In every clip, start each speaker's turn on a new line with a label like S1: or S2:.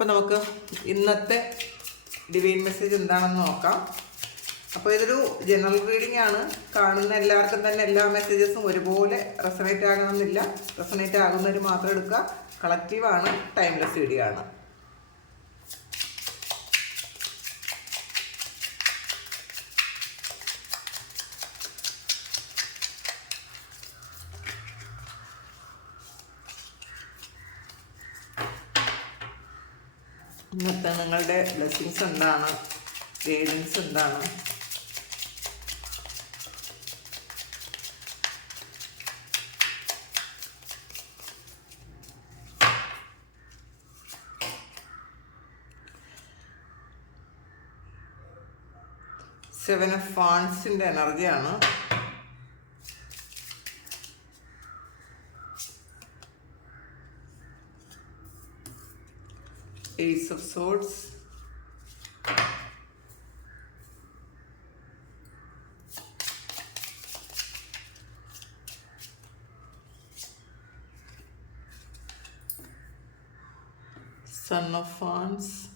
S1: അപ്പോൾ നമുക്ക് ഇന്നത്തെ ഡിവൈൻ മെസ്സേജ് എന്താണെന്ന് നോക്കാം. അപ്പോൾ ഇതൊരു ജനറൽ റീഡിംഗ് ആണ്. കാണുന്ന എല്ലാവർക്കും തന്നെ എല്ലാ മെസ്സേജസും ഒരുപോലെ റെസണേറ്റ് ആകണമെന്നില്ല. റെസണേറ്റ് ആകുന്നവർ മാത്രം എടുക്കുക. കളക്റ്റീവാണ് ടൈംലെസ് വീഡിയോ ആണ് ഇന്നത്തെ നിങ്ങളുടെ ബ്ലെസ്സിങ്സ് എന്താണ്? ഗൈഡൻസ് എന്താണ്? സെവൻ ഓഫ് ഫാൺസിന്റെ എനർജിയാണ് Ace of Swords. Son of Wands.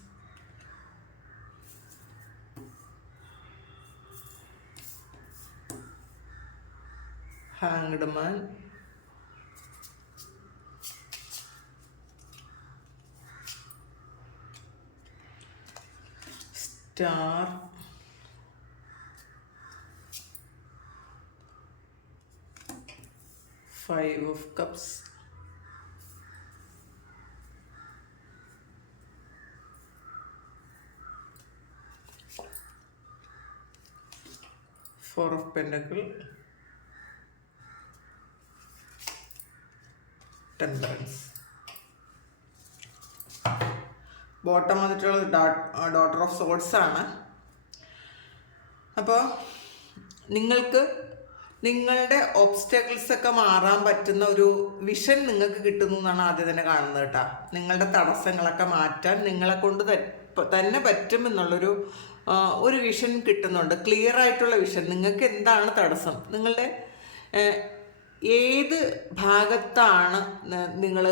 S1: Hanged Man. Star. Five of Cups. Four of Pentacle. Bottom വന്നിട്ടുള്ള ഡോട്ടർ ഓഫ് സോൾസ് ആണ്. അപ്പോൾ നിങ്ങൾക്ക് നിങ്ങളുടെ ഒബ്സ്റ്റക്കിൾസ് ഒക്കെ മാറാൻ പറ്റുന്ന ഒരു വിഷൻ നിങ്ങൾക്ക് കിട്ടുന്നു എന്നാണ് ആദ്യം തന്നെ കാണുന്നത് കേട്ടോ. നിങ്ങളുടെ തടസ്സങ്ങളൊക്കെ മാറ്റാൻ നിങ്ങളെ കൊണ്ട് തന്നെ പറ്റും എന്നുള്ളൊരു ആ, ഒരു വിഷൻ കിട്ടുന്നുണ്ട്. ക്ലിയർ ആയിട്ടുള്ള വിഷൻ നിങ്ങൾക്ക് എന്താണ് തടസ്സം? നിങ്ങളുടെ ഏത് ഭാഗത്താണ് നിങ്ങൾ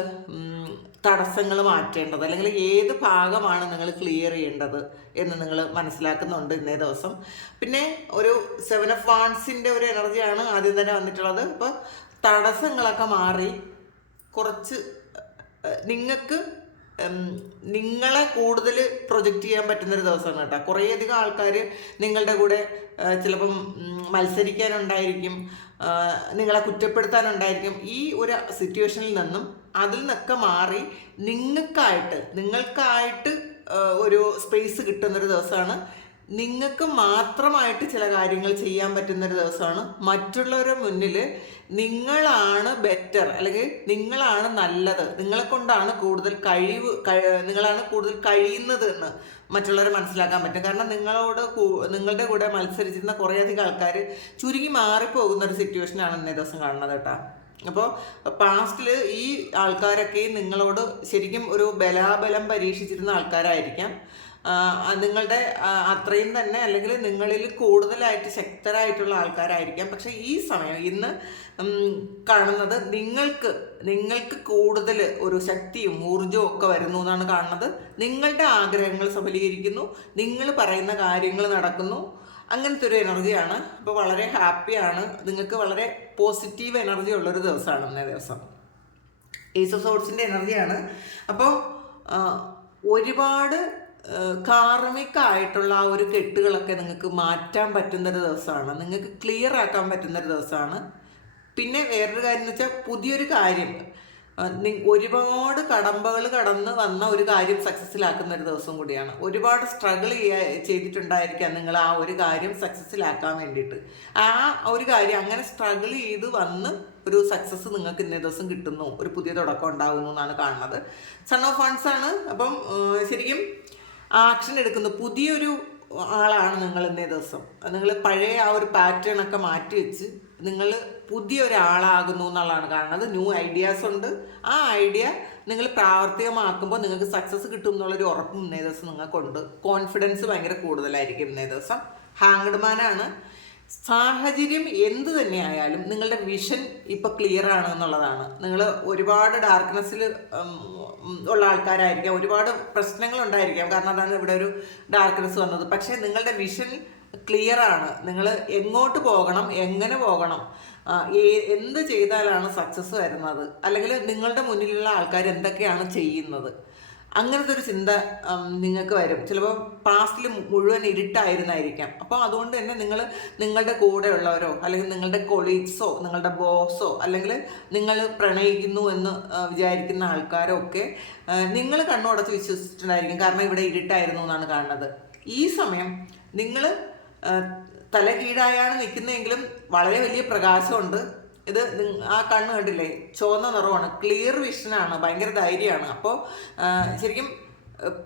S1: തടസ്സങ്ങൾ മാറ്റേണ്ടത് അല്ലെങ്കിൽ ഏത് ഭാഗമാണ് നിങ്ങൾ ക്ലിയർ ചെയ്യേണ്ടത് എന്ന് നിങ്ങൾ മനസ്സിലാക്കുന്നുണ്ട് ഇന്നേ ദിവസം. പിന്നെ ഒരു സെവൻ ഓഫ് വാൺസിന്റെ ഒരു എനർജിയാണ് ആദ്യം തന്നെ വന്നിട്ടുള്ളത്. അപ്പോൾ തടസ്സങ്ങളൊക്കെ മാറി കുറച്ച് നിങ്ങൾക്ക് നിങ്ങളെ കൂടുതൽ പ്രൊജക്റ്റ് ചെയ്യാൻ പറ്റുന്നൊരു ദിവസമാണ് കേട്ടോ. കുറേയധികം ആൾക്കാർ നിങ്ങളുടെ കൂടെ ചിലപ്പം മത്സരിക്കാനുണ്ടായിരിക്കും നിങ്ങളെ കുറ്റപ്പെടുത്താനുണ്ടായിരിക്കും. ഈ ഒരു സിറ്റുവേഷനിൽ നിന്നും അതിൽ നിന്നൊക്കെ മാറി നിങ്ങൾക്കായിട്ട് നിങ്ങൾക്കായിട്ട് ഒരു സ്പേസ് കിട്ടുന്നൊരു ദിവസമാണ് നിങ്ങൾക്ക് മാത്രമായിട്ട് ചില കാര്യങ്ങൾ ചെയ്യാൻ പറ്റുന്നൊരു ദിവസമാണ്. മറ്റുള്ളവരുടെ മുന്നിൽ നിങ്ങളാണ് ബെറ്റർ അല്ലെങ്കിൽ നിങ്ങളാണ് നല്ലത്. നിങ്ങളെ കൊണ്ടാണ് കൂടുതൽ കഴിവ് കഴി- നിങ്ങളാണ് കൂടുതൽ കഴിയുന്നത് എന്ന് മറ്റുള്ളവരെ മനസ്സിലാക്കാൻ പറ്റും. കാരണം നിങ്ങളോട് നിങ്ങളുടെ കൂടെ മത്സരിച്ചിരുന്ന കുറേയധികം ആൾക്കാർ ചുരുങ്ങി മാറിപ്പോകുന്ന ഒരു സിറ്റുവേഷനാണ് ഇന്നേ ദിവസം കാണുന്നത് കേട്ടോ. അപ്പോൾ പാസ്റ്റിൽ ഈ ആൾക്കാരൊക്കെ നിങ്ങളോട് ശരിക്കും ഒരു ബലാബലം പരീക്ഷിച്ചിരുന്ന ആൾക്കാരായിരിക്കാം. നിങ്ങളുടെ അത്രയും തന്നെ അല്ലെങ്കിൽ നിങ്ങളിൽ കൂടുതലായിട്ട് ശക്തരായിട്ടുള്ള ആൾക്കാരായിരിക്കാം. പക്ഷെ ഈ സമയം ഇന്ന് കാണുന്നത് നിങ്ങൾക്ക് നിങ്ങൾക്ക് കൂടുതൽ ഒരു ശക്തിയും ഊർജവും ഒക്കെ വരുന്നു എന്നാണ് കാണുന്നത്. നിങ്ങളുടെ ആഗ്രഹങ്ങൾ സഫലീകരിക്കുന്നു. നിങ്ങൾ പറയുന്ന കാര്യങ്ങൾ നടക്കുന്നു. അങ്ങനത്തെ ഒരു എനർജിയാണ്. അപ്പോൾ വളരെ ഹാപ്പിയാണ്. നിങ്ങൾക്ക് വളരെ പോസിറ്റീവ് എനർജി ഉള്ളൊരു ദിവസമാണ് ഇന്നേ ദിവസം. ഏസ് സോട്സിന്റെ എനർജിയാണ്. അപ്പോൾ ഒരുപാട് കാർമിക് ആയിട്ടുള്ള ആ ഒരു കെട്ടുകളൊക്കെ നിങ്ങൾക്ക് മാറ്റാൻ പറ്റുന്നൊരു ദിവസമാണ്. നിങ്ങൾക്ക് ക്ലിയർ ആക്കാൻ പറ്റുന്നൊരു ദിവസമാണ്. പിന്നെ വേറൊരു കാര്യം എന്ന് വെച്ചാൽ പുതിയൊരു കാര്യം. ഒരുപാട് കടമ്പകൾ കടന്ന് വന്ന ഒരു കാര്യം സക്സസ്സിലാക്കുന്ന ഒരു ദിവസം കൂടിയാണ്. ഒരുപാട് സ്ട്രഗിൾ ചെയ്യാ ചെയ്തിട്ടുണ്ടായിരിക്കാം നിങ്ങൾ ആ ഒരു കാര്യം സക്സസ്സിലാക്കാൻ വേണ്ടിയിട്ട്. ആ ഒരു കാര്യം അങ്ങനെ സ്ട്രഗിൾ ചെയ്ത് വന്ന് ഒരു സക്സസ് നിങ്ങൾക്ക് ഇന്നേ ദിവസം കിട്ടുന്നു. ഒരു പുതിയ തുടക്കം ഉണ്ടാകുന്നു എന്നാണ് കാണുന്നത്. സൺ ഓഫ് ഫണ്ട്സ് ആണ്. അപ്പം ശരിക്കും ആക്ഷൻ എടുക്കുന്നു. പുതിയൊരു ആളാണ് നിങ്ങൾ ഇന്നേ ദിവസം. നിങ്ങൾ പഴയ ആ ഒരു പാറ്റേൺ ഒക്കെ മാറ്റി വെച്ച് നിങ്ങൾ പുതിയ ഒരാളാകുന്നു എന്നുള്ളതാണ് കാരണം. ന്യൂ ഐഡിയാസ് ഉണ്ട്. ആ ഐഡിയ നിങ്ങൾ പ്രാവർത്തികമാക്കുമ്പോൾ നിങ്ങൾക്ക് സക്സസ് കിട്ടും എന്നുള്ളൊരു ഉറപ്പ് ഇന്നേ ദിവസം നിങ്ങൾക്കുണ്ട്. കോൺഫിഡൻസ് ഭയങ്കര കൂടുതലായിരിക്കും ഇന്നേ ദിവസം. ഹാങ്ഡ്മാനാണ് സാഹചര്യം എന്ത് തന്നെയായാലും നിങ്ങളുടെ വിഷൻ ഇപ്പൊ ക്ലിയർ ആണ് എന്നുള്ളതാണ്. നിങ്ങൾ ഒരുപാട് ഡാർക്ക്നെസ്സിൽ ഉള്ള ആൾക്കാരായിരിക്കാം. ഒരുപാട് പ്രശ്നങ്ങൾ ഉണ്ടായിരിക്കാം. കാരണം അതാണ് ഇവിടെ ഒരു ഡാർക്ക്നെസ് വന്നത്. പക്ഷേ നിങ്ങളുടെ വിഷൻ ക്ലിയർ ആണ്. നിങ്ങൾ എങ്ങോട്ട് പോകണം? എങ്ങനെ പോകണം? എന്ത് ചെയ്താലാണ് സക്സസ് വരുന്നത്? അല്ലെങ്കിൽ നിങ്ങളുടെ മുന്നിലുള്ള ആൾക്കാർ എന്തൊക്കെയാണ് ചെയ്യുന്നത്? അങ്ങനത്തെ ഒരു ചിന്ത നിങ്ങൾക്ക് വരും. ചിലപ്പോൾ പാസ്റ്റിൽ മുഴുവൻ ഇരുട്ടായിരുന്നായിരിക്കാം. അപ്പോൾ അതുകൊണ്ട് തന്നെ നിങ്ങൾ നിങ്ങളുടെ കൂടെയുള്ളവരോ അല്ലെങ്കിൽ നിങ്ങളുടെ കൊളീഗ്സോ നിങ്ങളുടെ ബോസോ അല്ലെങ്കിൽ നിങ്ങൾ പ്രണയിക്കുന്നു എന്ന് വിചാരിക്കുന്ന ആൾക്കാരോ ഒക്കെ നിങ്ങൾ കണ്ണുടച്ച് വിശ്വസിച്ചിട്ടുണ്ടായിരിക്കും. കാരണം ഇവിടെ ഇരുട്ടായിരുന്നു എന്നാണ് കാണുന്നത്. ഈ സമയം നിങ്ങൾ തലകീഴായാണ് നിൽക്കുന്നതെങ്കിലും വളരെ വലിയ പ്രകാശമുണ്ട്. ഇത് ആ കണ്ണ് കണ്ടില്ലേ? ചുവന്ന നിറമാണ്. ക്ലിയർ വിഷനാണ് ഭയങ്കര ധൈര്യമാണ്. അപ്പോൾ ശരിക്കും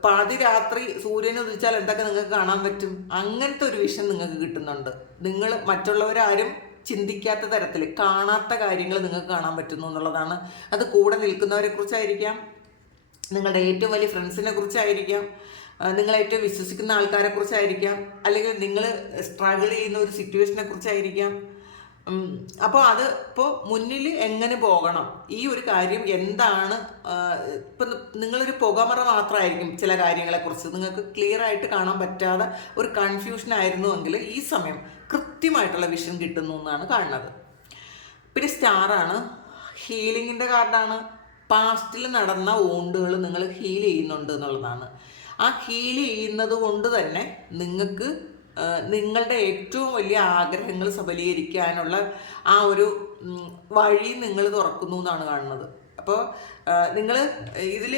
S1: പാതി പാതിരാത്രി സൂര്യനെ ഉദിച്ചാൽ എന്തൊക്കെ നിങ്ങൾക്ക് കാണാൻ പറ്റും? അങ്ങനത്തെ ഒരു വിഷൻ നിങ്ങൾക്ക് കിട്ടുന്നുണ്ട്. നിങ്ങൾ മറ്റുള്ളവരാരും ചിന്തിക്കാത്ത തരത്തിൽ കാണാത്ത കാര്യങ്ങൾ നിങ്ങൾക്ക് കാണാൻ പറ്റുന്നു എന്നുള്ളതാണ്. അത് കൂടെ നിൽക്കുന്നവരെ കുറിച്ചായിരിക്കാം. നിങ്ങളുടെ ഏറ്റവും വലിയ ഫ്രണ്ട്സിനെ കുറിച്ചായിരിക്കാം. നിങ്ങൾ ഏറ്റവും വിശ്വസിക്കുന്ന ആൾക്കാരെ കുറിച്ചായിരിക്കാം. അല്ലെങ്കിൽ നിങ്ങൾ സ്ട്രഗിൾ ചെയ്യുന്ന ഒരു സിറ്റുവേഷനെ കുറിച്ചായിരിക്കാം. അപ്പോൾ അത് ഇപ്പോൾ മുന്നിൽ എങ്ങനെ പോകണം? ഈ ഒരു കാര്യം എന്താണ്? ഇപ്പം നിങ്ങളൊരു പുകമറ മാത്രമായിരിക്കും ചില കാര്യങ്ങളെക്കുറിച്ച് നിങ്ങൾക്ക് ക്ലിയർ ആയിട്ട് കാണാൻ പറ്റാതെ ഒരു കൺഫ്യൂഷൻ ആയിരുന്നുവെങ്കിൽ ഈ സമയം കൃത്യമായിട്ടുള്ള വിഷൻ കിട്ടുന്നു എന്നാണ് കാണുന്നത്. പിന്നെ സ്റ്റാറാണ് ഹീലിങ്ങിന്റെ കാർഡാണ് പാസ്റ്റിൽ നടന്ന ഓണ്ടുകൾ നിങ്ങൾ ഹീൽ ചെയ്യുന്നുണ്ട് എന്നുള്ളതാണ്. ആ ഹീൽ ചെയ്യുന്നത് കൊണ്ട് തന്നെ നിങ്ങൾക്ക് നിങ്ങളുടെ ഏറ്റവും വലിയ ആഗ്രഹങ്ങൾ സബലീകരിക്കാനുള്ള ആ ഒരു വഴി നിങ്ങൾ തുറക്കുന്നു എന്നാണ് കാണുന്നത്. അപ്പോൾ നിങ്ങൾ ഇതിൽ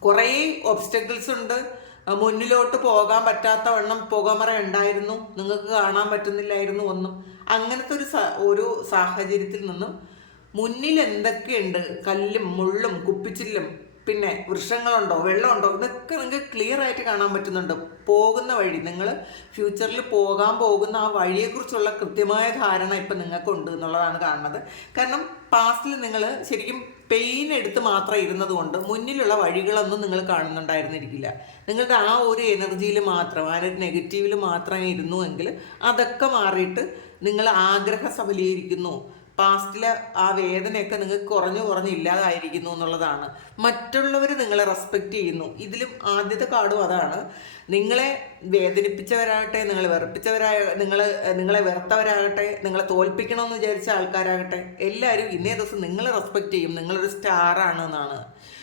S1: കുറേ ഒബ്സ്റ്റക്കിൾസ് ഉണ്ട്. മുന്നിലോട്ട് പോകാൻ പറ്റാത്ത വണ്ണം പുകമറ ഉണ്ടായിരുന്നു. നിങ്ങൾക്ക് കാണാൻ പറ്റുന്നില്ലായിരുന്നു ഒന്നും. അങ്ങനത്തെ ഒരു ഒരു സാഹചര്യത്തിൽ നിന്നും മുന്നിൽ എന്തൊക്കെയുണ്ട്? കല്ലും മുള്ളും കുപ്പിച്ചില്ലും പിന്നെ വൃക്ഷങ്ങളുണ്ടോ വെള്ളമുണ്ടോ ഇതൊക്കെ നിങ്ങൾക്ക് ക്ലിയർ ആയിട്ട് കാണാൻ പറ്റുന്നുണ്ട്. പോകുന്ന വഴി നിങ്ങൾ ഫ്യൂച്ചറിൽ പോകാൻ പോകുന്ന ആ വഴിയെക്കുറിച്ചുള്ള കൃത്യമായ ധാരണ ഇപ്പം നിങ്ങൾക്കുണ്ട് എന്നുള്ളതാണ് കാണുന്നത്. കാരണം പാസ്റ്റിൽ നിങ്ങൾ ശരിക്കും പെയിൻ എടുത്ത് മാത്രം ഇരുന്നത് കൊണ്ട് മുന്നിലുള്ള വഴികളൊന്നും നിങ്ങൾ കാണുന്നുണ്ടായിരുന്നിരിക്കില്ല. നിങ്ങളുടെ ആ ഒരു എനർജിയിൽ മാത്രം ആ ഒരു നെഗറ്റീവിൽ മാത്രം ഇരുന്നു എങ്കിൽ അതൊക്കെ മാറിയിട്ട് നിങ്ങൾ ആഗ്രഹ സബലീകരിക്കുന്നു പാസ്റ്റിലെ ആ വേദനയൊക്കെ നിങ്ങൾക്ക് കുറഞ്ഞു കുറഞ്ഞ് ഇല്ലാതായിരിക്കുന്നു എന്നുള്ളതാണ്. മറ്റുള്ളവർ നിങ്ങളെ റെസ്പെക്റ്റ് ചെയ്യുന്നു. ഇതിലും ആദ്യത്തെ കാർഡും അതാണ്. നിങ്ങളെ വേദനിപ്പിച്ചവരാകട്ടെ നിങ്ങൾ വെറുപ്പിച്ചവരായ നിങ്ങൾ നിങ്ങളെ വെറുത്തവരാകട്ടെ നിങ്ങളെ തോൽപ്പിക്കണമെന്ന് വിചാരിച്ച ആൾക്കാരാകട്ടെ എല്ലാവരും ഇന്നേ ദിവസം നിങ്ങളെ റെസ്പെക്റ്റ് ചെയ്യും. നിങ്ങളൊരു സ്റ്റാറാണ് എന്നാണ്.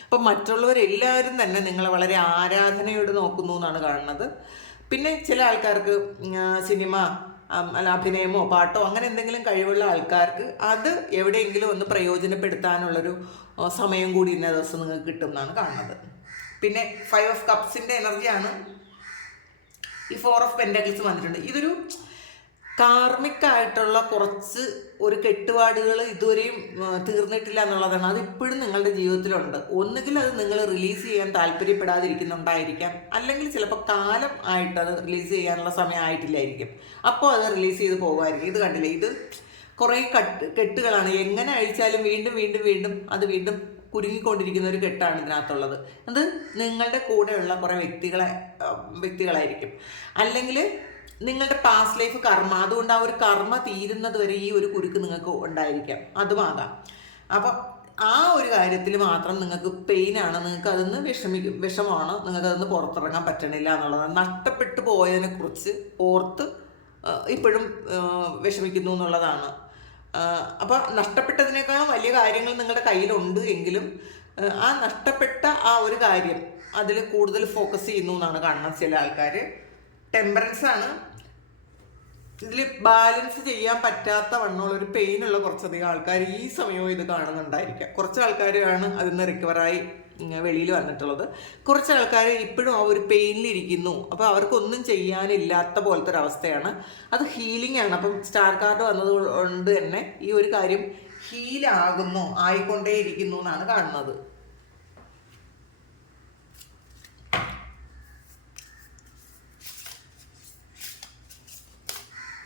S1: അപ്പം മറ്റുള്ളവരെല്ലാവരും തന്നെ നിങ്ങളെ വളരെ ആരാധനയോട് നോക്കുന്നു എന്നാണ് കാണുന്നത്. പിന്നെ ചില ആൾക്കാർക്ക് സിനിമ അല്ല അഭിനയമോ പാട്ടോ അങ്ങനെ എന്തെങ്കിലും കഴിവുള്ള ആൾക്കാർക്ക് അത് എവിടെയെങ്കിലും ഒന്ന് പ്രയോജനപ്പെടുത്താനുള്ളൊരു സമയം കൂടി ഇന്ന ദിവസം നിങ്ങൾക്ക് കിട്ടും എന്നാണ് കാണുന്നത്. പിന്നെ ഫൈവ് ഓഫ് കപ്സിന്റെ എനർജിയാണ് ഈ ഫോർ ഓഫ് പെൻഡക്കിൾസ് വന്നിട്ടുണ്ട്. ഇതൊരു കാർമിക് ആയിട്ടുള്ള കുറച്ച് ഒരു കെട്ടുപാടുകൾ ഇതുവരെയും തീർന്നിട്ടില്ല എന്നുള്ളതാണ്. അത് ഇപ്പോഴും നിങ്ങളുടെ ജീവിതത്തിലുണ്ട്. ഒന്നുകിൽ അത് നിങ്ങൾ റിലീസ് ചെയ്യാൻ താല്പര്യപ്പെടാതിരിക്കുന്നുണ്ടായിരിക്കാം. അല്ലെങ്കിൽ ചിലപ്പോൾ കാലം ആയിട്ട് അത് റിലീസ് ചെയ്യാനുള്ള സമയമായിട്ടില്ലായിരിക്കും അപ്പോൾ അത് റിലീസ് ചെയ്ത് പോകുമായിരിക്കും. ഇത് കണ്ടില്ലേ? ഇത് കുറേ കട്ട് കെട്ടുകളാണ്. എങ്ങനെ അഴിച്ചാലും വീണ്ടും വീണ്ടും വീണ്ടും അത് വീണ്ടും കുരുങ്ങിക്കൊണ്ടിരിക്കുന്ന ഒരു കെട്ടാണ് ഇതിനകത്തുള്ളത്. അത് നിങ്ങളുടെ കൂടെയുള്ള കുറേ വ്യക്തികളെ വ്യക്തികളായിരിക്കും. അല്ലെങ്കിൽ നിങ്ങളുടെ പാസ്റ്റ് ലൈഫ് കർമ്മ. അതുകൊണ്ട് ആ ഒരു കർമ്മ തീരുന്നത് വരെ ഈ ഒരു കുരുക്ക് നിങ്ങൾക്ക് ഉണ്ടായിരിക്കാം. അതുമാകാം അപ്പോൾ ആ ഒരു കാര്യത്തിൽ മാത്രം നിങ്ങൾക്ക് പെയിനാണ് നിങ്ങൾക്ക് അതിന്ന് വിഷമിക്കും വിഷമമാണ്. നിങ്ങൾക്ക് അതിന്ന് പുറത്തിറങ്ങാൻ പറ്റണില്ല എന്നുള്ളത്. നഷ്ടപ്പെട്ടു പോയതിനെ കുറിച്ച് ഓർത്ത് ഇപ്പോഴും വിഷമിക്കുന്നു എന്നുള്ളതാണ്. അപ്പോൾ നഷ്ടപ്പെട്ടതിനേക്കാളും വലിയ കാര്യങ്ങൾ നിങ്ങളുടെ കയ്യിലുണ്ട് എങ്കിലും ആ നഷ്ടപ്പെട്ട ആ ഒരു കാര്യം അതിൽ കൂടുതൽ ഫോക്കസ് ചെയ്യുന്നു എന്നാണ് കാണുന്നത് ചില ആൾക്കാർ ടെമ്പറൻസ് ആണ് ഇതിൽ ബാലൻസ് ചെയ്യാൻ പറ്റാത്ത വണ്ണമുള്ള ഒരു പെയിൻ ഉള്ള കുറച്ചധികം ആൾക്കാർ ഈ സമയവും ഇത് കാണുന്നുണ്ടായിരിക്കാം. കുറച്ച് ആൾക്കാരാണ് അതിൽ നിന്ന് റിക്കവറായി വെളിയിൽ വന്നിട്ടുള്ളത്. കുറച്ച് ആൾക്കാർ ഇപ്പോഴും ആ ഒരു പെയിനിലിരിക്കുന്നു. അപ്പോൾ അവർക്കൊന്നും ചെയ്യാനില്ലാത്ത പോലത്തെ ഒരു അവസ്ഥയാണ് അത് ഹീലിംഗ് ആണ്. അപ്പം സ്റ്റാർ കാർഡ് വന്നത് കൊണ്ട് തന്നെ ഈ ഒരു കാര്യം ഹീലാകുന്നു ആയിക്കൊണ്ടേയിരിക്കുന്നു എന്നാണ് കാണുന്നത്.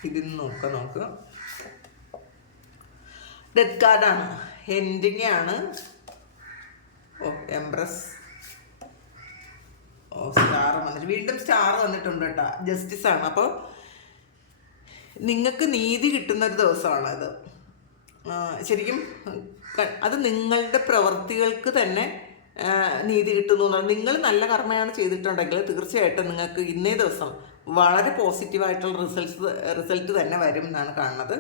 S1: ഇതിൽ നിന്ന് നോക്കാം നമുക്ക് ഡെത്ത് കാർഡാണ് ഹെൻഡിനെയാണ് ഓ എംപ്രസ് ഓ സ്റ്റാർ വന്നിട്ട് വീണ്ടും സ്റ്റാർ വന്നിട്ടുണ്ട് കേട്ടോ. ജസ്റ്റിസ് ആണ്. അപ്പോൾ നിങ്ങൾക്ക് നീതി കിട്ടുന്ന ഒരു ദിവസമാണ് അത്. ശരിക്കും അത് നിങ്ങളുടെ പ്രവൃത്തികൾക്ക് തന്നെ നീതി കിട്ടുന്നു നിങ്ങൾ നല്ല കർമ്മയാണ് ചെയ്തിട്ടുണ്ടെങ്കിൽ തീർച്ചയായിട്ടും നിങ്ങൾക്ക് ഇന്നേ ദിവസം വളരെ പോസിറ്റീവായിട്ടുള്ള റിസൾട്ട്സ് റിസൾട്ട് തന്നെ വരും എന്നാണ് കാണുന്നത്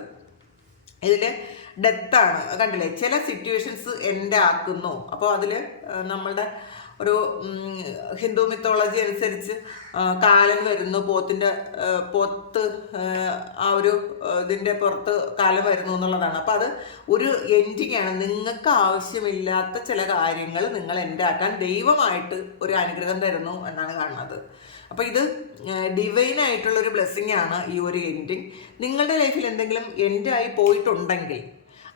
S1: ഇതിൽ ഡെത്താണ് കണ്ടില്ലേ? ചില സിറ്റുവേഷൻസ് എന്റെ ആക്കുന്നു. അപ്പോൾ അതിൽ നമ്മളുടെ ഒരു ഹിന്ദു മിത്തോളജി അനുസരിച്ച് കാലം വരുന്നു. പോത്തിന്റെ പോത്ത് ആ, ഒരു ഇതിന്റെ പുറത്ത് കാലം വരുന്നു എന്നുള്ളതാണ്. അപ്പോൾ അത് ഒരു എൻഡിങ് ആണ്. നിങ്ങൾക്ക് ആവശ്യമില്ലാത്ത ചില കാര്യങ്ങൾ നിങ്ങൾ എന്റെ ആക്കാൻ ദൈവമായിട്ട് ഒരു അനുഗ്രഹം തരുന്നു എന്നാണ് കാണുന്നത്. അപ്പോൾ ഇത് ഡിവൈൻ ആയിട്ടുള്ള ഒരു ബ്ലെസ്സിങ് ആണ് ഈ ഒരു എൻഡിങ് നിങ്ങളുടെ ലൈഫിൽ എന്തെങ്കിലും എൻഡായി പോയിട്ടുണ്ടെങ്കിൽ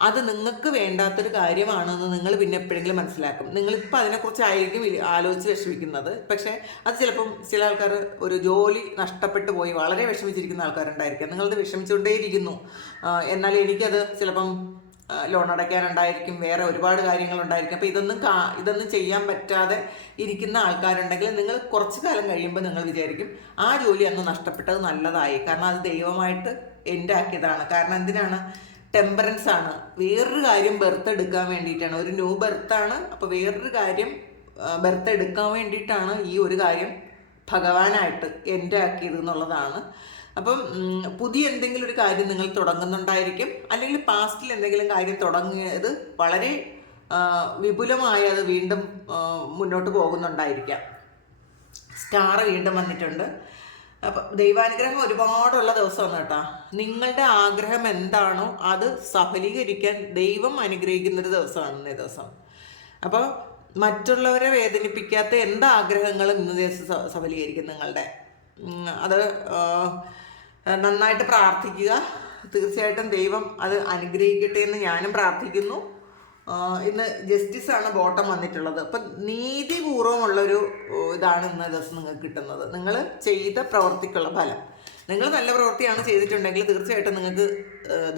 S1: അത് നിങ്ങൾക്ക് വേണ്ടാത്തൊരു കാര്യമാണെന്ന് നിങ്ങൾ പിന്നെ എപ്പോഴെങ്കിലും മനസ്സിലാക്കും. നിങ്ങളിപ്പോൾ അതിനെക്കുറിച്ചായിരിക്കും ആലോചിച്ച് വിഷമിക്കുന്നത്. പക്ഷേ അത് ചിലപ്പം ചില ആൾക്കാർ ഒരു ജോലി നഷ്ടപ്പെട്ടു പോയി വളരെ വിഷമിച്ചിരിക്കുന്ന ആൾക്കാരുണ്ടായിരിക്കാം. നിങ്ങളത് വിഷമിച്ചുകൊണ്ടേയിരിക്കുന്നു. എന്നാൽ എനിക്കത് ചിലപ്പം ലോൺ അടയ്ക്കാനുണ്ടായിരിക്കും വേറെ ഒരുപാട് കാര്യങ്ങളുണ്ടായിരിക്കും. അപ്പോൾ ഇതൊന്നും കാ ഇതൊന്നും ചെയ്യാൻ പറ്റാതെ ഇരിക്കുന്ന ആൾക്കാരുണ്ടെങ്കിൽ നിങ്ങൾ കുറച്ച് കാലം കഴിയുമ്പോൾ നിങ്ങൾ വിചാരിക്കും ആ ജോലി അന്ന് നഷ്ടപ്പെട്ടത് നല്ലതായി. കാരണം അത് ദൈവമായിട്ട് എന്റെ ആക്കിയതാണ് കാരണം എന്തിനാണ്? ടെമ്പറൻസ് ആണ്. വേറൊരു കാര്യം ബെർത്ത് എടുക്കാൻ വേണ്ടിയിട്ടാണ്. ഒരു ന്യൂ ബെർത്താണ് അപ്പോൾ വേറൊരു കാര്യം ബെർത്ത് എടുക്കാൻ വേണ്ടിയിട്ടാണ് ഈ ഒരു കാര്യം ഭഗവാനായിട്ട് എന്റെ ആക്കിയത് എന്നുള്ളതാണ്. അപ്പം പുതിയ എന്തെങ്കിലും ഒരു കാര്യം നിങ്ങൾ തുടങ്ങുന്നുണ്ടായിരിക്കും. അല്ലെങ്കിൽ പാസ്റ്റിൽ എന്തെങ്കിലും കാര്യം തുടങ്ങിയത് വളരെ വിപുലമായി അത് വീണ്ടും മുന്നോട്ട് പോകുന്നുണ്ടായിരിക്കാം. സ്റ്റാർ വീണ്ടും വന്നിട്ടുണ്ട്. അപ്പം ദൈവാനുഗ്രഹം ഒരുപാടുള്ള ദിവസമാണ് കേട്ടോ. നിങ്ങളുടെ ആഗ്രഹം എന്താണോ അത് സഫലീകരിക്കാൻ ദൈവം അനുഗ്രഹിക്കുന്ന ഒരു ദിവസമാണ് ഇന്നേ ദിവസം. അപ്പോൾ മറ്റുള്ളവരെ വേദനിപ്പിക്കാത്ത എന്താഗ്രഹങ്ങളും ഇന്ന് ദിവസം സഫലീകരിക്കും നിങ്ങളുടെ. അത് നന്നായിട്ട് പ്രാർത്ഥിക്കുക. തീർച്ചയായിട്ടും ദൈവം അത് അനുഗ്രഹിക്കട്ടെ എന്ന് ഞാനും പ്രാർത്ഥിക്കുന്നു. ഇന്ന് ജസ്റ്റിസ് ആണ് ബോട്ടം വന്നിട്ടുള്ളത്. അപ്പം നീതിപൂർവമുള്ളൊരു ഓ, ഇതാണ് ഇന്ന് ദിവസം നിങ്ങൾക്ക് കിട്ടുന്നത്. നിങ്ങൾ ചെയ്ത പ്രവർത്തിക്കുള്ള ഫലം. നിങ്ങൾ നല്ല പ്രവൃത്തിയാണ് ചെയ്തിട്ടുണ്ടെങ്കിൽ തീർച്ചയായിട്ടും നിങ്ങൾക്ക്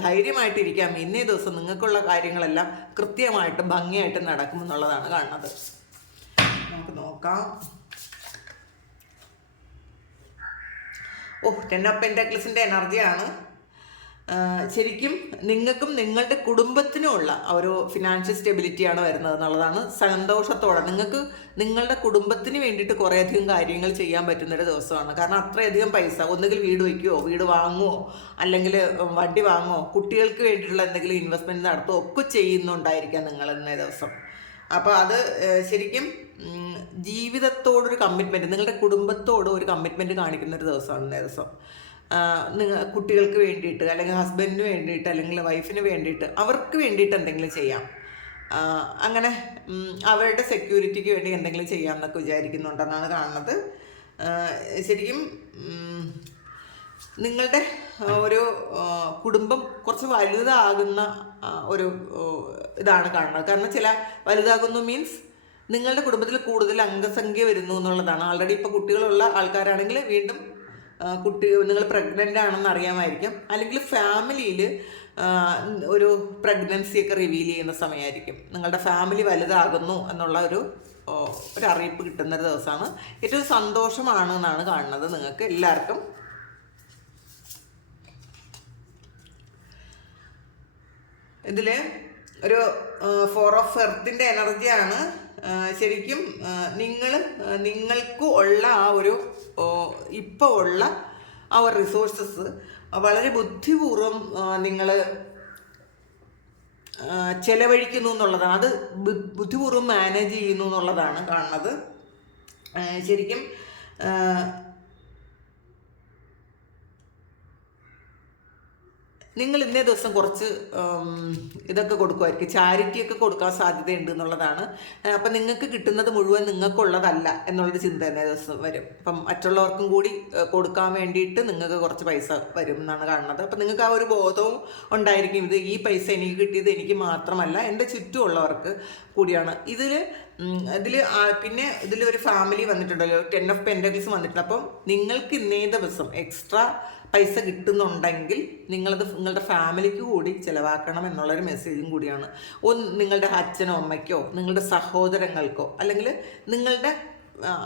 S1: ധൈര്യമായിട്ടിരിക്കാം. ഇന്നേ ദിവസം നിങ്ങൾക്കുള്ള കാര്യങ്ങളെല്ലാം കൃത്യമായിട്ടും ഭംഗിയായിട്ടും നടക്കുമെന്നുള്ളതാണ് കാണുന്നത്. നമുക്ക് നോക്കാം. ഓ ടെൻ ഓഫ് പെന്റാക്കിൾസിന്റെ എനർജിയാണ് ശരിക്കും നിങ്ങൾക്കും നിങ്ങളുടെ കുടുംബത്തിനുമുള്ള ഒരു ഫിനാൻഷ്യൽ സ്റ്റെബിലിറ്റിയാണ് വരുന്നത് എന്നുള്ളതാണ് സന്തോഷത്തോടെ. നിങ്ങൾക്ക് നിങ്ങളുടെ കുടുംബത്തിന് വേണ്ടിയിട്ട് കുറേയധികം കാര്യങ്ങൾ ചെയ്യാൻ പറ്റുന്നൊരു ദിവസമാണ്. കാരണം അത്രയധികം പൈസ ഒന്നുകിൽ വീട് വയ്ക്കുമോ വീട് വാങ്ങുമോ അല്ലെങ്കിൽ വണ്ടി വാങ്ങുമോ കുട്ടികൾക്ക് വേണ്ടിയിട്ടുള്ള എന്തെങ്കിലും ഇൻവെസ്റ്റ്മെന്റ് നടത്തുമോ ഒക്കെ ചെയ്യുന്നുണ്ടായിരിക്കാം നിങ്ങൾ ദിവസം. അപ്പോൾ അത് ശരിക്കും ജീവിതത്തോടൊരു കമ്മിറ്റ്മെന്റ് നിങ്ങളുടെ കുടുംബത്തോട് ഒരു കമ്മിറ്റ്മെന്റ് കാണിക്കുന്ന ഒരു ദിവസമാണ് ഇന്നേ ദിവസം. നിങ്ങൾ കുട്ടികൾക്ക് വേണ്ടിയിട്ട് അല്ലെങ്കിൽ ഹസ്ബൻഡിന് വേണ്ടിയിട്ട് അല്ലെങ്കിൽ വൈഫിന് വേണ്ടിയിട്ട് അവർക്ക് വേണ്ടിയിട്ട് എന്തെങ്കിലും ചെയ്യാം. അങ്ങനെ അവരുടെ സെക്യൂരിറ്റിക്ക് വേണ്ടി എന്തെങ്കിലും ചെയ്യാം എന്നൊക്കെ വിചാരിക്കുന്നുണ്ടെന്നാണ് കാണുന്നത്. ശരിക്കും നിങ്ങളുടെ ഒരു കുടുംബം കുറച്ച് വലുതാകുന്ന ഒരു ഇതാണ് കാണുന്നത്. കാരണം ചില വലുതാകുന്നു മീൻസ് നിങ്ങളുടെ കുടുംബത്തിൽ കൂടുതൽ അംഗസംഖ്യ വരുന്നു എന്നുള്ളതാണ്. ഓൾറെഡി ഇപ്പോൾ കുട്ടികളുള്ള ആൾക്കാരാണെങ്കിൽ വീണ്ടും കുട്ടി നിങ്ങൾ പ്രഗ്നന്റ് ആണെന്ന് അറിയാമായിരിക്കും. അല്ലെങ്കിൽ ഫാമിലിയിൽ ഒരു പ്രഗ്നൻസി ഒക്കെ റിവീൽ ചെയ്യുന്ന സമയമായിരിക്കും. നിങ്ങളുടെ ഫാമിലി വലുതാകുന്നു എന്നുള്ള ഒരു ഒരു അറിയിപ്പ് കിട്ടുന്ന ഒരു ദിവസമാണ്. ഏറ്റവും സന്തോഷമാണ് എന്നാണ് കാണുന്നത് നിങ്ങൾക്ക് എല്ലാവർക്കും. ഇതിൽ ഒരു ഫോർ ഓഫ് എർത്തിന്റെ എനർജിയാണ് ശരിക്കും നിങ്ങൾ നിങ്ങൾക്ക് ഉള്ള ആ ഒരു ഇപ്പോൾ ഉള്ള ആ ഒരു റിസോഴ്സസ് വളരെ ബുദ്ധിപൂർവം നിങ്ങൾ ചെലവഴിക്കുന്നു എന്നുള്ളതാണ്. അത് ബുദ്ധിപൂർവം ബുദ്ധിപൂർവം മാനേജ് ചെയ്യുന്നു എന്നുള്ളതാണ് കാണുന്നത്. ശരിക്കും നിങ്ങൾ ഇന്നേ ദിവസം കുറച്ച് ഇതൊക്കെ കൊടുക്കുമായിരിക്കും. ചാരിറ്റിയൊക്കെ കൊടുക്കാൻ സാധ്യതയുണ്ട് എന്നുള്ളതാണ്. അപ്പം നിങ്ങൾക്ക് കിട്ടുന്നത് മുഴുവൻ നിങ്ങൾക്കുള്ളതല്ല എന്നുള്ളൊരു ചിന്ത തന്നെ ദിവസം വരും. അപ്പം മറ്റുള്ളവർക്കും കൂടി കൊടുക്കാൻ വേണ്ടിയിട്ട് നിങ്ങൾക്ക് കുറച്ച് പൈസ വരും എന്നാണ് കാണുന്നത്. അപ്പം നിങ്ങൾക്ക് ആ ഒരു ബോധവും ഉണ്ടായിരിക്കും. ഇത് ഈ പൈസ എനിക്ക് കിട്ടിയത് എനിക്ക് മാത്രമല്ല എന്റെ ചുറ്റുമുള്ളവർക്ക് കൂടിയാണ്. ഇതിൽ ഇതിൽ പിന്നെ ഇതിൽ ഒരു ഫാമിലി വന്നിട്ടുണ്ടല്ലോ ടെൻ ഓഫ് പെൻഡൽസ് വന്നിട്ടുണ്ട്. അപ്പം നിങ്ങൾക്ക് ഇന്നേ ദിവസം എക്സ്ട്രാ പൈസ കിട്ടുന്നുണ്ടെങ്കിൽ നിങ്ങളത് നിങ്ങളുടെ ഫാമിലിക്ക് കൂടി ചിലവാക്കണം എന്നുള്ളൊരു മെസ്സേജും കൂടിയാണ്. ഒന്ന് നിങ്ങളുടെ അച്ഛനോ അമ്മയ്ക്കോ നിങ്ങളുടെ സഹോദരങ്ങൾക്കോ അല്ലെങ്കിൽ നിങ്ങളുടെ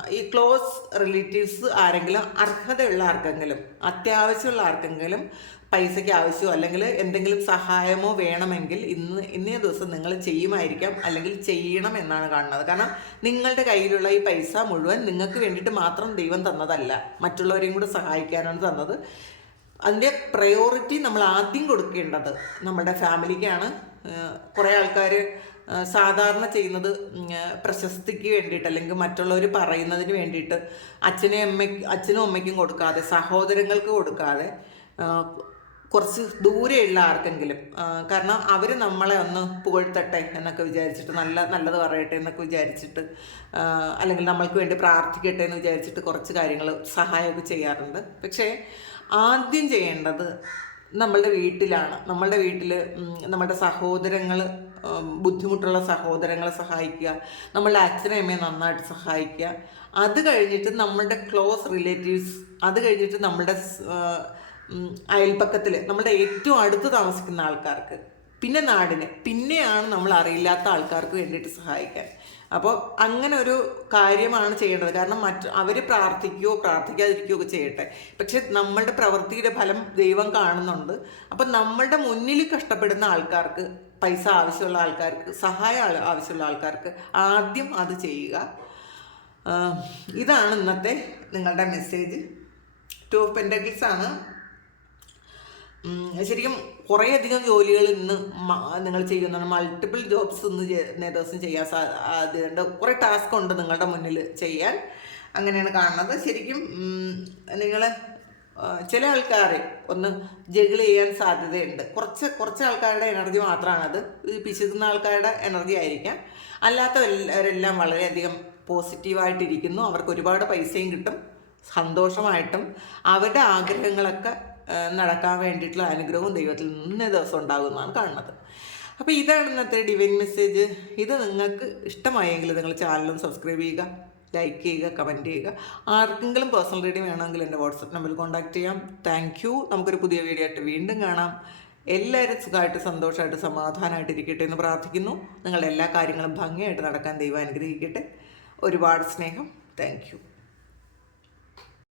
S1: ഈ ക്ലോസ് റിലേറ്റീവ്സ് ആരെങ്കിലും അർഹതയുള്ള ആർക്കെങ്കിലും അത്യാവശ്യമുള്ള ആർക്കെങ്കിലും പൈസയ്ക്ക് ആവശ്യമോ അല്ലെങ്കിൽ എന്തെങ്കിലും സഹായമോ വേണമെങ്കിൽ ഇന്ന് ഇന്നേ ദിവസം നിങ്ങൾ ചെയ്യുമായിരിക്കാം. അല്ലെങ്കിൽ ചെയ്യണം എന്നാണ് കാണുന്നത്. കാരണം നിങ്ങളുടെ കയ്യിലുള്ള ഈ പൈസ മുഴുവൻ നിങ്ങൾക്ക് വേണ്ടിയിട്ട് മാത്രം ദൈവം തന്നതല്ല. മറ്റുള്ളവരെയും കൂടെ സഹായിക്കാനാണ് തന്നത്. അതിന്റെ പ്രയോറിറ്റി നമ്മൾ ആദ്യം കൊടുക്കേണ്ടത് നമ്മുടെ ഫാമിലിക്കാണ്. കുറേ ആൾക്കാർ സാധാരണ ചെയ്യുന്നത് പ്രശസ്തിക്ക് വേണ്ടിയിട്ട് അല്ലെങ്കിൽ മറ്റുള്ളവർ പറയുന്നതിന് വേണ്ടിയിട്ട് അച്ഛനും അമ്മയ്ക്ക് അച്ഛനും അമ്മയ്ക്കും കൊടുക്കാതെ സഹോദരങ്ങൾക്ക് കൊടുക്കാതെ കുറച്ച് ദൂരെയുള്ള ആർക്കെങ്കിലും കാരണം അവർ നമ്മളെ ഒന്ന് പുകഴ്ത്തട്ടെ എന്നൊക്കെ വിചാരിച്ചിട്ട് നല്ല നല്ലത് പറയട്ടെ എന്നൊക്കെ വിചാരിച്ചിട്ട് അല്ലെങ്കിൽ നമ്മൾക്ക് വേണ്ടി പ്രാർത്ഥിക്കട്ടെ എന്ന് വിചാരിച്ചിട്ട് കുറച്ച് കാര്യങ്ങൾ സഹായമൊക്കെ ചെയ്യാറുണ്ട്. പക്ഷേ ആദ്യം ചെയ്യേണ്ടത് നമ്മളുടെ വീട്ടിലാണ്. നമ്മളുടെ വീട്ടിൽ നമ്മുടെ സഹോദരങ്ങൾ ബുദ്ധിമുട്ടുള്ള സഹോദരങ്ങളെ സഹായിക്കുക നമ്മളുടെ അച്ഛനും അമ്മയെ നന്നായിട്ട് സഹായിക്കുക. അത് കഴിഞ്ഞിട്ട് നമ്മളുടെ ക്ലോസ് റിലേറ്റീവ്സ് അത് കഴിഞ്ഞിട്ട് നമ്മളുടെ അയൽപ്പക്കത്തിൽ നമ്മുടെ ഏറ്റവും അടുത്ത് താമസിക്കുന്ന ആൾക്കാർക്ക് പിന്നെ നാടിന് പിന്നെയാണ് നമ്മൾ അറിയില്ലാത്ത ആൾക്കാർക്ക് വേണ്ടിയിട്ട് സഹായിക്കാൻ. അപ്പോൾ അങ്ങനെ ഒരു കാര്യമാണ് ചെയ്യേണ്ടത്. കാരണം മറ്റ് അവർ പ്രാർത്ഥിക്കുകയോ പ്രാർത്ഥിക്കാതിരിക്കുകയോ ഒക്കെ ചെയ്യട്ടെ. പക്ഷെ നമ്മളുടെ പ്രവൃത്തിയുടെ ഫലം ദൈവം കാണുന്നുണ്ട്. അപ്പം നമ്മളുടെ മുന്നിൽ കഷ്ടപ്പെടുന്ന ആൾക്കാർക്ക് പൈസ ആവശ്യമുള്ള ആൾക്കാർക്ക് സഹായം ആവശ്യമുള്ള ആൾക്കാർക്ക് ആദ്യം അത് ചെയ്യുക. ഇതാണ് ഇന്നത്തെ നിങ്ങളുടെ മെസ്സേജ് ടു ഓഫ് പെൻഡക്കിൾസ് ആണ്. ശരിക്കും കുറേയധികം ജോലികൾ ഇന്ന് നിങ്ങൾ ചെയ്യുന്നതാണ്. മൾട്ടിപ്പിൾ ജോബ്സ് ഇന്ന് ദിവസം ചെയ്യാൻ സാധ്യതയുണ്ട് കുറേ ടാസ്ക് ഉണ്ട് നിങ്ങളുടെ മുന്നിൽ ചെയ്യാൻ. അങ്ങനെയാണ് കാണുന്നത്. ശരിക്കും നിങ്ങൾ ചില ആൾക്കാർ ഒന്ന് ജഗിൾ ചെയ്യാൻ സാധ്യതയുണ്ട്. കുറച്ച് കുറച്ച് ആൾക്കാരുടെ എനർജി മാത്രമാണത് പിശുക്കുന്ന ആൾക്കാരുടെ എനർജി ആയിരിക്കാം. അല്ലാത്തവരെല്ലാം വളരെയധികം പോസിറ്റീവായിട്ടിരിക്കുന്നു അവർക്ക് ഒരുപാട് പൈസയും കിട്ടും. സന്തോഷമായിട്ടും. അവരുടെ ആഗ്രഹങ്ങളൊക്കെ നടക്കാൻ വേണ്ടിയിട്ടുള്ള അനുഗ്രഹവും ദൈവത്തിൽ നിന്ന് ദിവസം ഉണ്ടാകുമെന്നാണ് കാണുന്നത്. അപ്പോൾ ഇതാണ് ഇന്നത്തെ ഡിവൈൻ മെസ്സേജ് ഇത് നിങ്ങൾക്ക് ഇഷ്ടമായെങ്കിൽ നിങ്ങൾ ചാനലും സബ്സ്ക്രൈബ് ചെയ്യുക ലൈക്ക് ചെയ്യുക കമന്റ് ചെയ്യുക. ആർക്കെങ്കിലും പേഴ്സണൽ റീഡിംഗ് വേണമെങ്കിൽ എന്റെ വാട്സപ്പ് നമ്പറിൽ കോൺടാക്ട് ചെയ്യാം. താങ്ക് യു നമുക്കൊരു പുതിയ വീഡിയോ ആയിട്ട് വീണ്ടും കാണാം. എല്ലാവരും സുഖമായിട്ട് സന്തോഷമായിട്ട് സമാധാനമായിട്ട് ഇരിക്കട്ടെ എന്ന് പ്രാർത്ഥിക്കുന്നു. നിങ്ങളുടെ എല്ലാ കാര്യങ്ങളും ഭംഗിയായിട്ട് നടക്കാൻ ദൈവം അനുഗ്രഹിക്കട്ടെ. ഒരുപാട് സ്നേഹം. താങ്ക്